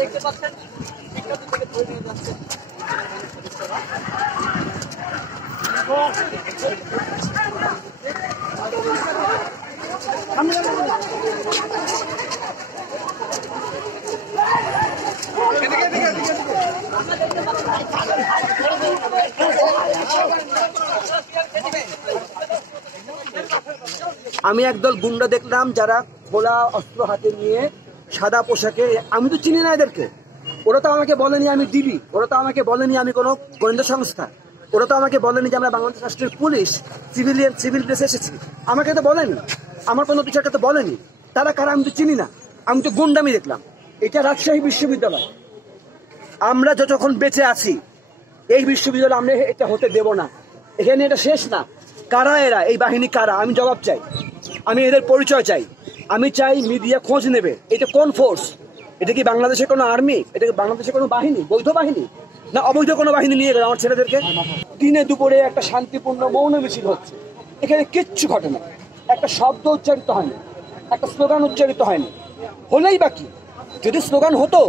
দেখতে পাচ্ছেন ধরে নিয়ে যাচ্ছে। আমি একদল গুন্ডা দেখলাম যারা খোলা অস্ত্র হাতে নিয়ে সাদা পোশাকে, আমি তো চিনি না এদেরকে, ওরা তো আমাকে বলেনি আমি ডিবি, ওরা তো আমাকে বলেনি আমি কোনো গোয়েন্দা সংস্থা, ওরা তো আমাকে বলেনি যে আমরা বাংলাদেশ রাষ্ট্রের পুলিশ সিভিল ড্রেসে এসেছি, আমাকে তো বলেনি, আমার কোনো বিষয়টা তো বলেনি। তারা কারা আমি তো চিনি না, আমি তো গুন্ডামি দেখলাম। এটা রাজশাহী বিশ্ববিদ্যালয়, আমরা যতক্ষণ বেঁচে আছি এই বিশ্ববিদ্যালয় আমরা এটা হতে দেব না। এখানে এটা শেষ না। কারা এরা, এই বাহিনী কারা, আমি জবাব চাই, আমি এদের পরিচয় চাই, আমি চাই মিডিয়া খোঁজ নেবে। এটা কোন ফোর্স? এটা কি বাংলাদেশের কোনো আর্মি? এটা কি বাংলাদেশের কোনো বাহিনী, বৈধ বাহিনী না অবৈধ কোনো বাহিনী নিয়ে গেল আমার ছেলেদেরকে? দিনে দুপুরে একটা শান্তিপূর্ণ মৌন মিছিল হচ্ছে, এখানে কিচ্ছু ঘটে না, একটা শব্দ উচ্চারিত হয়নি, একটা স্লোগান উচ্চারিত হয়নি। হলেই বাকি, যদি স্লোগান হতো,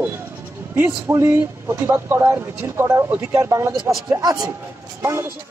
পিসফুলি প্রতিবাদ করার মিছিল করার অধিকার বাংলাদেশ রাষ্ট্রে আছে। বাংলাদেশে